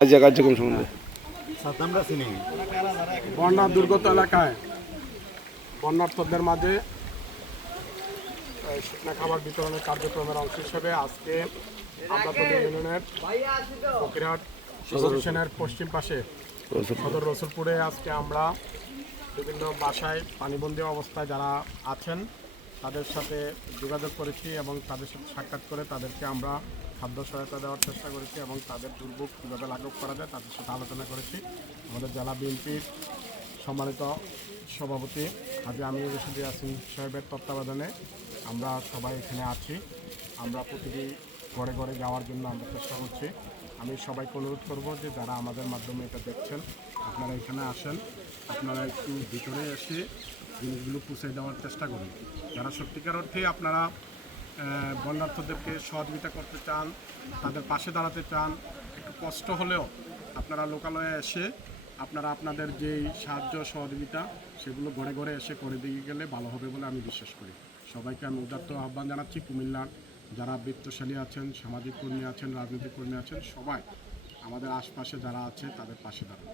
কার্য কার্যক্রম সম্বন্ধে। বন্যা দুর্গত এলাকায় বন্যার্থদের মাঝে শুকনো খাবার বিতরণের কার্যক্রমের অংশ হিসেবে আজকে আমরা ইউনিয়নের ফকিরহাট স্টেশনের পশ্চিম পাশে সদর রসুলপুরে আজকে আমরা বিভিন্ন বাসায় পানিবন্দী অবস্থায় যারা আছেন তাদের সাথে যোগাযোগ করেছি এবং তাদের সাথে সাক্ষাৎ করে তাদেরকে আমরা খাদ্য সহায়তা দেওয়ার চেষ্টা করেছি এবং তাদের দুর্ভোগ কীভাবে লাঘব করা যায় তাদের সাথে আলোচনা করেছি। আমাদের জেলা বিএনপির সম্মানিত সভাপতি হাজি আমিনুর রশিদ ইয়াসিন সাহেবের তত্ত্বাবধানে আমরা সবাই এখানে আছি। আমরা প্রতিটি ঘরে ঘরে যাওয়ার জন্য আমরা চেষ্টা করছি। আমি সবাইকে অনুরোধ করব যে যারা আমাদের মাধ্যমে এটা দেখছেন, আপনারা এখানে আসেন। আপনারা একটু ভিতরে এসে জিনিসগুলো পুষে দেওয়ার চেষ্টা করুন। যারা সত্যিকার অর্থে আপনারা বন্যার্থদেরকে সহযোগিতা করতে চান, তাদের পাশে দাঁড়াতে চান, একটু কষ্ট হলেও আপনারা লোকালয়ে এসে আপনারা আপনাদের যেই সাহায্য, সহযোগিতা, সেগুলো ঘরে ঘরে এসে করে দিয়ে গেলে ভালো হবে বলে আমি বিশ্বাস করি। সবাইকে আমি উদাত্ত আহ্বান জানাচ্ছি, কুমিল্লার যারা বৃত্তশালী আছেন, সামাজিক কর্মী আছেন, রাজনৈতিক কর্মী আছেন, সবাই আমাদের আশপাশে যারা আছে তাদের পাশে দাঁড়ান।